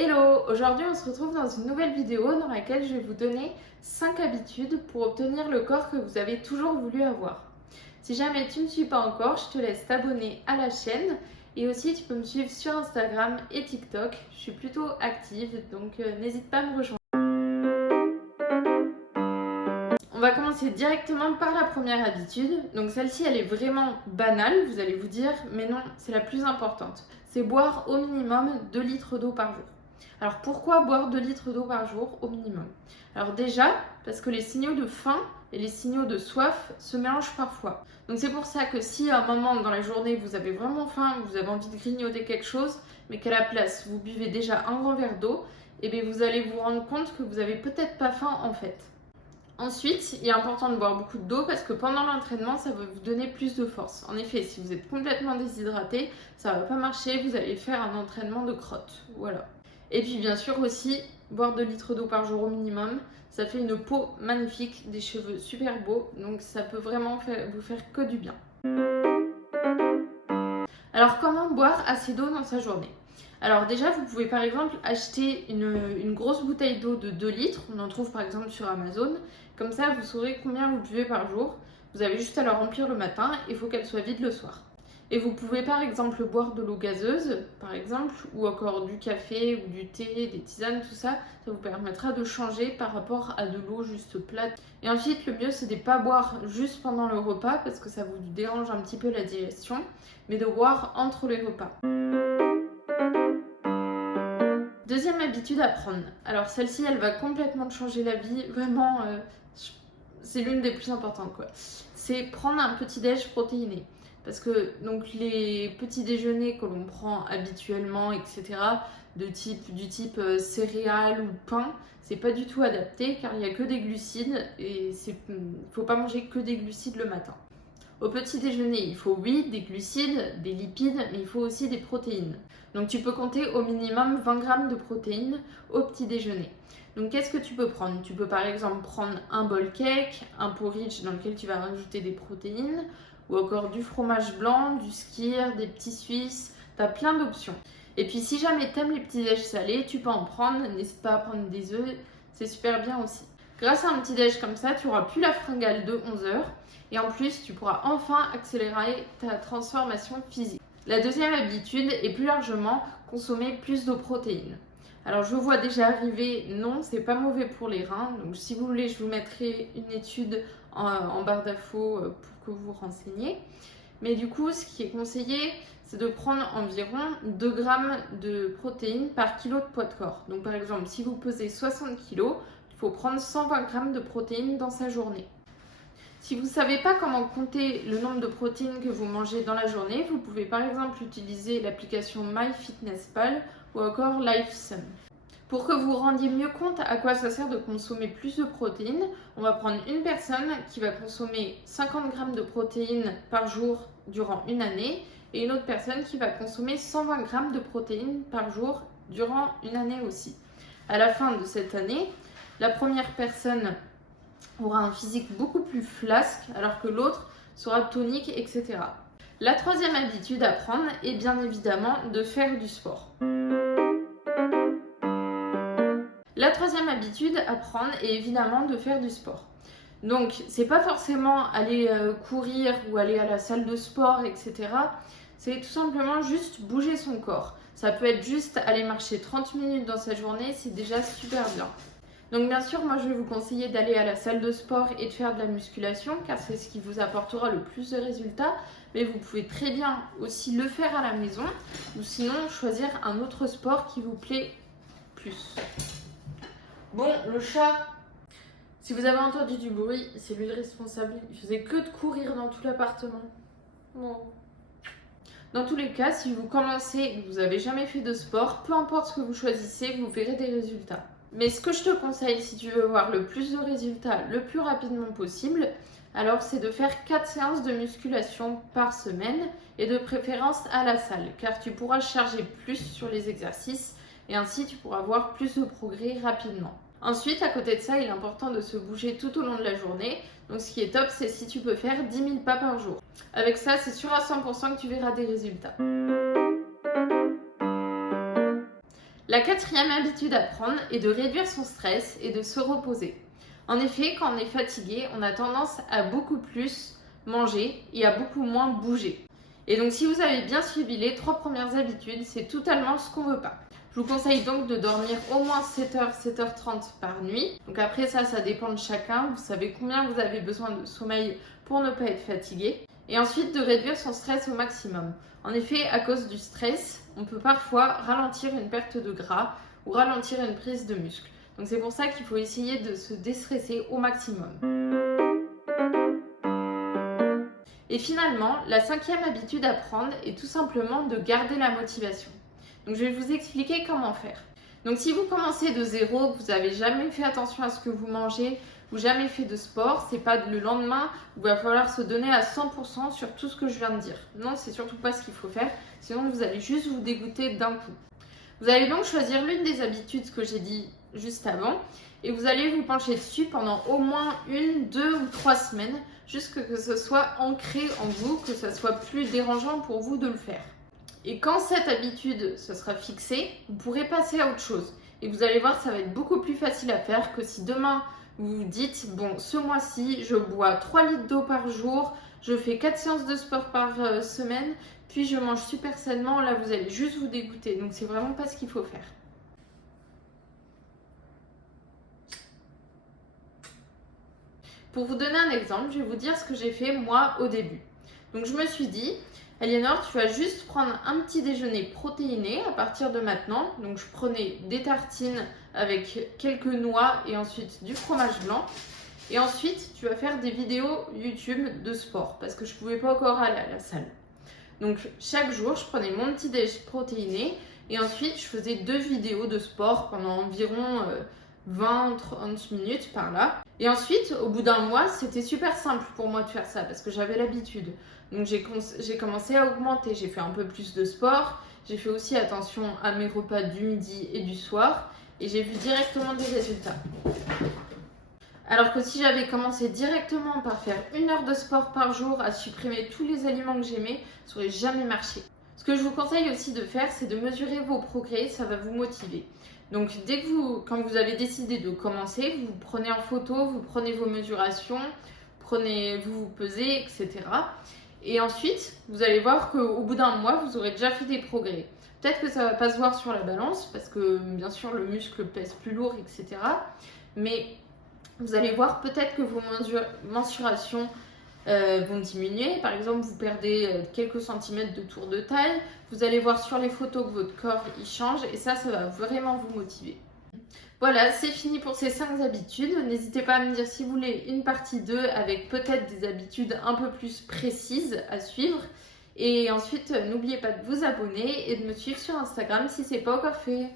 Hello! Aujourd'hui on se retrouve dans une nouvelle vidéo dans laquelle je vais vous donner 5 habitudes pour obtenir le corps que vous avez toujours voulu avoir. Si jamais tu ne me suis pas encore, je te laisse t'abonner à la chaîne et aussi tu peux me suivre sur Instagram et TikTok. Je suis plutôt active donc n'hésite pas à me rejoindre. On va commencer directement par la première habitude. Donc celle-ci, elle est vraiment banale, vous allez vous dire, mais non, c'est la plus importante. C'est boire au minimum 2 litres d'eau par jour. Alors pourquoi boire 2 litres d'eau par jour au minimum? Alors déjà, parce que les signaux de faim et les signaux de soif se mélangent parfois. Donc c'est pour ça que si à un moment dans la journée vous avez vraiment faim, vous avez envie de grignoter quelque chose, mais qu'à la place vous buvez déjà un grand verre d'eau, et bien vous allez vous rendre compte que vous n'avez peut-être pas faim en fait. Ensuite, il est important de boire beaucoup d'eau parce que pendant l'entraînement, ça va vous donner plus de force. En effet, si vous êtes complètement déshydraté, ça ne va pas marcher, vous allez faire un entraînement de crotte. Voilà. Et puis bien sûr aussi, boire 2 litres d'eau par jour au minimum, ça fait une peau magnifique, des cheveux super beaux, donc ça peut vraiment vous faire que du bien. Alors comment boire assez d'eau dans sa journée? Alors déjà, vous pouvez par exemple acheter une grosse bouteille d'eau de 2 litres. On en trouve par exemple sur Amazon. Comme ça, vous saurez combien vous buvez par jour. Vous avez juste à la remplir le matin. Il faut qu'elle soit vide le soir. Et vous pouvez par exemple boire de l'eau gazeuse, par exemple, ou encore du café ou du thé, des tisanes, tout ça. Ça vous permettra de changer par rapport à de l'eau juste plate. Et ensuite, le mieux, c'est de ne pas boire juste pendant le repas parce que ça vous dérange un petit peu la digestion, mais de boire entre les repas. Deuxième habitude à prendre. Alors celle-ci, elle va complètement changer la vie. Vraiment, c'est l'une des plus importantes, quoi. C'est prendre un petit-déj protéiné. Parce que donc les petits déjeuners que l'on prend habituellement, etc., du type céréales ou pain, c'est pas du tout adapté car il n'y a que des glucides et il ne faut pas manger que des glucides le matin. Au petit déjeuner, il faut oui, des glucides, des lipides, mais il faut aussi des protéines. Donc tu peux compter au minimum 20 grammes de protéines au petit déjeuner. Donc qu'est-ce que tu peux prendre? Tu peux par exemple prendre un bol cake, un porridge dans lequel tu vas rajouter des protéines, ou encore du fromage blanc, du skyr, des petits suisses, tu as plein d'options. Et puis si jamais tu aimes les petits déj salés, tu peux en prendre, n'hésite pas à prendre des œufs, c'est super bien aussi. Grâce à un petit déj comme ça, tu n'auras plus la fringale de 11 heures et en plus, tu pourras enfin accélérer ta transformation physique. La deuxième habitude est plus largement consommer plus de protéines. Alors je vois déjà arriver, non, c'est pas mauvais pour les reins. Donc si vous voulez, je vous mettrai une étude en barre d'infos pour que vous vous renseigniez. Mais du coup, ce qui est conseillé, c'est de prendre environ 2 grammes de protéines par kilo de poids de corps. Donc par exemple, si vous pesez 60 kg, il faut prendre 120 grammes de protéines dans sa journée. Si vous ne savez pas comment compter le nombre de protéines que vous mangez dans la journée, vous pouvez par exemple utiliser l'application MyFitnessPal ou encore LifeSum. Pour que vous rendiez mieux compte à quoi ça sert de consommer plus de protéines, on va prendre une personne qui va consommer 50 grammes de protéines par jour durant une année et une autre personne qui va consommer 120 grammes de protéines par jour durant une année aussi. À la fin de cette année, la première personne aura un physique beaucoup plus flasque alors que l'autre sera tonique, etc. La troisième habitude à prendre est bien évidemment de faire du sport. La troisième habitude à prendre est évidemment de faire du sport. Donc, c'est pas forcément aller courir ou aller à la salle de sport, etc. C'est tout simplement juste bouger son corps. Ça peut être juste aller marcher 30 minutes dans sa journée, c'est déjà super bien. Donc bien sûr, moi je vais vous conseiller d'aller à la salle de sport et de faire de la musculation car c'est ce qui vous apportera le plus de résultats. Mais vous pouvez très bien aussi le faire à la maison ou sinon choisir un autre sport qui vous plaît plus. Bon, le chat, si vous avez entendu du bruit, c'est lui le responsable. Il faisait que de courir dans tout l'appartement. Bon. Dans tous les cas, si vous commencez et que vous n'avez jamais fait de sport, peu importe ce que vous choisissez, vous verrez des résultats. Mais ce que je te conseille si tu veux voir le plus de résultats le plus rapidement possible, alors c'est de faire 4 séances de musculation par semaine et de préférence à la salle car tu pourras charger plus sur les exercices et ainsi tu pourras voir plus de progrès rapidement. Ensuite, à côté de ça, il est important de se bouger tout au long de la journée. Donc ce qui est top, c'est si tu peux faire 10 000 pas par jour. Avec ça, c'est sûr à 100% que tu verras des résultats. La quatrième habitude à prendre est de réduire son stress et de se reposer. En effet, quand on est fatigué, on a tendance à beaucoup plus manger et à beaucoup moins bouger. Et donc si vous avez bien suivi les 3 premières habitudes, c'est totalement ce qu'on veut pas. Je vous conseille donc de dormir au moins 7h, 7h30 par nuit. Donc après ça dépend de chacun. Vous savez combien vous avez besoin de sommeil pour ne pas être fatigué. Et ensuite de réduire son stress au maximum. En effet, à cause du stress, on peut parfois ralentir une perte de gras ou ralentir une prise de muscle. Donc c'est pour ça qu'il faut essayer de se déstresser au maximum. Et finalement, la 5e habitude à prendre est tout simplement de garder la motivation. Donc je vais vous expliquer comment faire. Donc si vous commencez de zéro, que vous n'avez jamais fait attention à ce que vous mangez, ou jamais fait de sport, c'est pas le lendemain où il va falloir se donner à 100% sur tout ce que je viens de dire. Non, c'est surtout pas ce qu'il faut faire, sinon vous allez juste vous dégoûter d'un coup. Vous allez donc choisir l'une des habitudes que j'ai dit juste avant et vous allez vous pencher dessus pendant au moins 1, 2 ou 3 semaines, jusqu'à ce que ce soit ancré en vous, que ce soit plus dérangeant pour vous de le faire. Et quand cette habitude se sera fixée, vous pourrez passer à autre chose. Et vous allez voir, ça va être beaucoup plus facile à faire que si demain vous vous dites, bon, ce mois-ci, je bois 3 litres d'eau par jour, je fais 4 séances de sport par semaine, puis je mange super sainement, là vous allez juste vous dégoûter. Donc c'est vraiment pas ce qu'il faut faire. Pour vous donner un exemple, je vais vous dire ce que j'ai fait moi au début. Donc je me suis dit, Aliénor, tu vas juste prendre un petit déjeuner protéiné à partir de maintenant. Donc je prenais des tartines avec quelques noix et ensuite du fromage blanc. Et ensuite, tu vas faire des vidéos YouTube de sport parce que je ne pouvais pas encore aller à la salle. Donc chaque jour, je prenais mon petit déj protéiné et ensuite je faisais 2 vidéos de sport pendant environ 20-30 minutes par là. Et ensuite, au bout d'un mois, c'était super simple pour moi de faire ça parce que j'avais l'habitude. Donc j'ai commencé à augmenter, j'ai fait un peu plus de sport, j'ai fait aussi attention à mes repas du midi et du soir et j'ai vu directement des résultats. Alors que si j'avais commencé directement par faire 1 heure de sport par jour, à supprimer tous les aliments que j'aimais, ça n'aurait jamais marché. Ce que je vous conseille aussi de faire, c'est de mesurer vos progrès, ça va vous motiver. Donc quand vous avez décidé de commencer, vous prenez en photo, vous prenez vos mesurations, vous vous pesez, etc. Et ensuite, vous allez voir qu'au bout d'un mois, vous aurez déjà fait des progrès. Peut-être que ça ne va pas se voir sur la balance, parce que bien sûr, le muscle pèse plus lourd, etc. Mais vous allez voir peut-être que vos mensurations vont diminuer. Par exemple, vous perdez quelques centimètres de tour de taille. Vous allez voir sur les photos que votre corps il change et ça va vraiment vous motiver. Voilà, c'est fini pour ces 5 habitudes. N'hésitez pas à me dire si vous voulez une partie 2 avec peut-être des habitudes un peu plus précises à suivre. Et ensuite, n'oubliez pas de vous abonner et de me suivre sur Instagram si ce n'est pas encore fait.